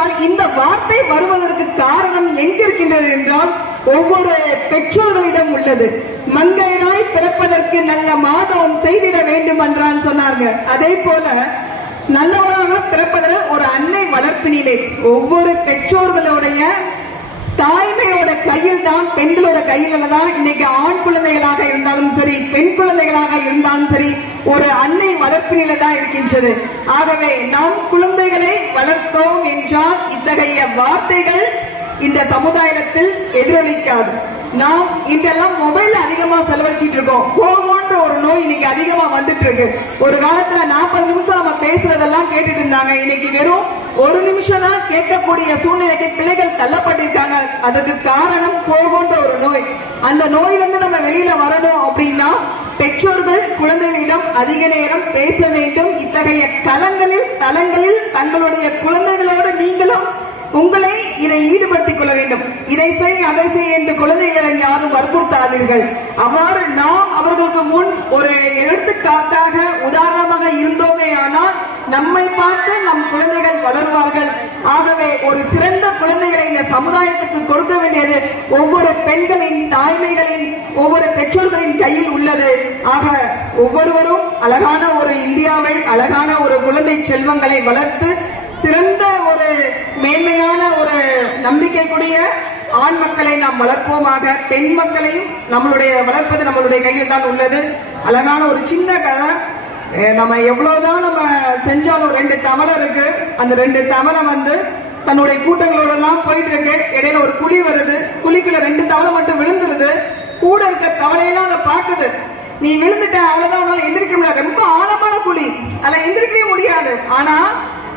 என்றால் இந்த வார்த்தை வருவதற்கு காரணம் எங்கிருக்கின்றது என்றால் ஒவ்வொரு பெற்றோர்களிடம் உள்ளது. மங்கையனாய் பிறப்பதற்கு நல்ல மாதவம் செய்திட வேண்டும் என்றால் சொன்னாங்க அதே போல நல்லவராக பிறப்பதில் ஒரு அன்னை வளர்ப்பினிலே ஒவ்வொரு பெற்றோர்களுடைய தாய்மையோட கையில் தான் பெண்களோட கையில தான் இன்னைக்கு ஆண் குழந்தைகளாக இருந்தாலும் சரி பெண் குழந்தைகளாக இருந்தாலும் சரி ஒரு அன்னை வளர்ப்பில தான் இருக்கின்றது. ஆகவே நாம் குழந்தைகளை வளர்த்தோம் என்றால் இத்தகைய வார்த்தைகள் இந்த சமுதாயத்தில் எதிரொலிக்காது. நாம் இன்றெல்லாம் மொபைல் அதிகமா செலவழிச்சிட்டு இருக்கோம். கோபம்ன்ற ஒரு நோய் இன்னைக்கு அதிகமா வந்துட்டு இருக்கு ஒரு காலத்துல நாற்பது நிமிஷம் நம்ம பேசுறதெல்லாம் கேட்டுட்டு இருந்தாங்க. இன்னைக்கு வெறும் ஒரு நிமிஷம் தான் கேட்கக்கூடிய சூழ்நிலைக்கு பிள்ளைகள் தள்ளப்பட்டிருக்காங்க. அதுக்கு காரணம் கோபோன்ற ஒரு நோய். அந்த நோயிலிருந்து நம்ம வெளியில வரணும் அப்படின்னா பெற்றோர்கள் குழந்தைகளிடம் அதிக நேரம் பேச வேண்டும். இத்தகைய களங்களில் தளங்களில் தங்களுடைய குழந்தைகளோடு நீங்களும் உங்களை இதை ஈடுபடுத்திக் கொள்ள வேண்டும். இதை செய் அதை செய் என்று குழந்தைகளை யாரும் வற்புறுத்தாதீர்கள். அவ்வாறு நாம் அவர்களுக்கு முன் ஒரு எடுத்துக்காட்டாக உதாரணமாக இருந்தோமே ஆனால் நம்மை பார்த்து நம் குழந்தைகள் வளர்வார்கள். ஆகவே ஒரு சிறந்த குழந்தைகளை இந்த சமுதாயத்துக்கு கொடுக்க வேண்டியது ஒவ்வொரு பெண்களின் தாய்மை ஒவ்வொரு பெற்றோர்களின் கையில் உள்ளது. ஆக ஒவ்வொருவரும் அழகான ஒரு இந்தியாவை அழகான ஒரு குழந்தை செல்வங்களை வளர்த்து சிறந்த ஒரு மேன்மையான ஒரு நம்பிக்கைக்குரிய ஆண் மக்களை நாம் வளர்ப்போமாக. பெண் மக்களையும் நம்மளுடைய வளர்ப்பது நம்மளுடைய கையில் தான் உள்ளது. அழகான ஒரு சின்ன கதை. நம்ம எவ்வளவுதான் நம்ம செஞ்சாலும் ரெண்டு தவளை இருக்கு. அந்த ரெண்டு தவளை வந்து தன்னுடைய கூட்டங்களோட எல்லாம் போயிட்டு இருக்கு. இடையில ஒரு குழி வருது. குழிக்குள்ள ரெண்டு தவளை மட்டும் விழுந்துருது. கூட இருக்க தவளையெல்லாம் அதை பார்க்குது. நீ விழுந்துட்ட அவ்வளவுதான் உன்னால எந்திரிக்க முடியாது ரொம்ப ஆழமான குழி. அதில் எந்திரிக்கவே முடியாது. ஆனா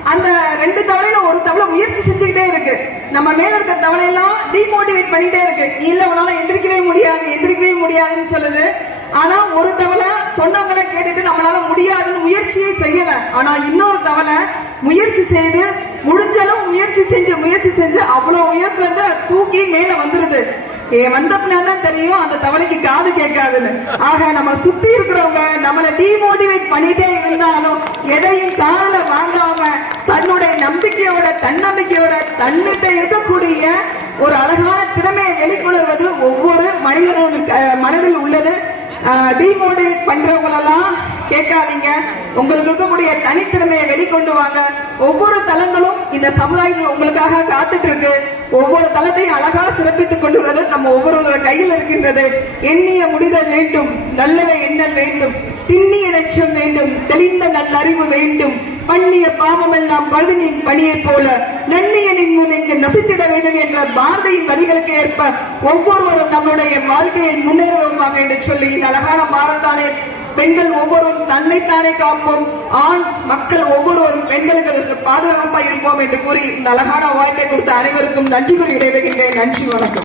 அந்த ரெண்டு தவளையில ஒரு தவளை முயற்சி செஞ்சுக்கிட்டே இருக்கு. நம்ம மேல இருக்க தவளையெல்லாம் டிமோட்டிவேட் பண்ணிட்டே இருக்கு. இல்ல உன்னால எந்திரிக்கவே முடியாது எந்திரிக்கவே முடியாதுன்னு சொல்லுது. ஆனா ஒரு தவளை சொன்னவங்களை கேட்டுட்டு நம்மளால முடியாதுன்னு முயற்சியே செய்யல. ஆனா இன்னொரு தவளை முயற்சி செய்து முடிஞ்சளவு முயற்சி செஞ்சு முயற்சி செஞ்சு அவ்வளவு உயரத்துல இருந்து தூக்கி மேல வந்துருது. என் வந்த தான் தெரியும். அந்த தவளைக்கு காது கேட்காதுன்னு. ஆக நம்ம சுத்தி இருக்கிறவங்க நம்மளை டிமோட்டிவேட் பண்ணிட்டே இருந்தாலும் எதையும் காதல வாங்காம தன்னுடைய நம்பிக்கையோட தன்னம்பிக்கையோட தன்னிட்ட இருக்கக்கூடிய ஒரு அழகான திறமையை வெளிக்கொணர்வது ஒவ்வொரு மனிதனோட மனதில் உள்ளது. டிமோட்டிவேட் பண்றவங்களெல்லாம் கேட்காதீங்க. உங்களுக்கு இருக்கக்கூடிய தனித்திறமையை வெளிக்கொண்டு வாங்க. ஒவ்வொரு தளங்களும் இந்த சமுதாயத்தில் உங்களுக்காக காத்துட்டு இருக்கு. ஒவ்வொரு தளத்தையும் அழகா சிறப்பித்துக் கொண்டு நம்ம ஒவ்வொருவரோட கையில் இருக்கின்றது. எண்ணிய முடிதல் வேண்டும். நல்லவை எண்ணல் வேண்டும். திண்ணிய நெச்சம் வேண்டும். தெளிந்த நல்லறிவு வேண்டும். பண்ணிய பாவமெல்லாம் பழுதினின் பணியைப் போல நன்னியனின் முன் இங்கு நசித்திட வேண்டும் என்ற பாரதியின் வரிகளுக்கு ஏற்ப ஒவ்வொருவரும் நம்முடைய வாழ்க்கையை முன்னேறுவோமாக என்று சொல்லி இந்த அழகான மாறத்தானே பெண்கள் ஒவ்வொருவரும் தன்னைத்தானே காப்போம். ஆண் மக்கள் ஒவ்வொரு பெண்களுக்கு பாதுகாப்பாக இருப்போம் என்று கூறி இந்த அழகான வாய்ப்பை கொடுத்த அனைவருக்கும் நன்றி கூறி விடைபெறுகின்றேன். நன்றி வணக்கம்.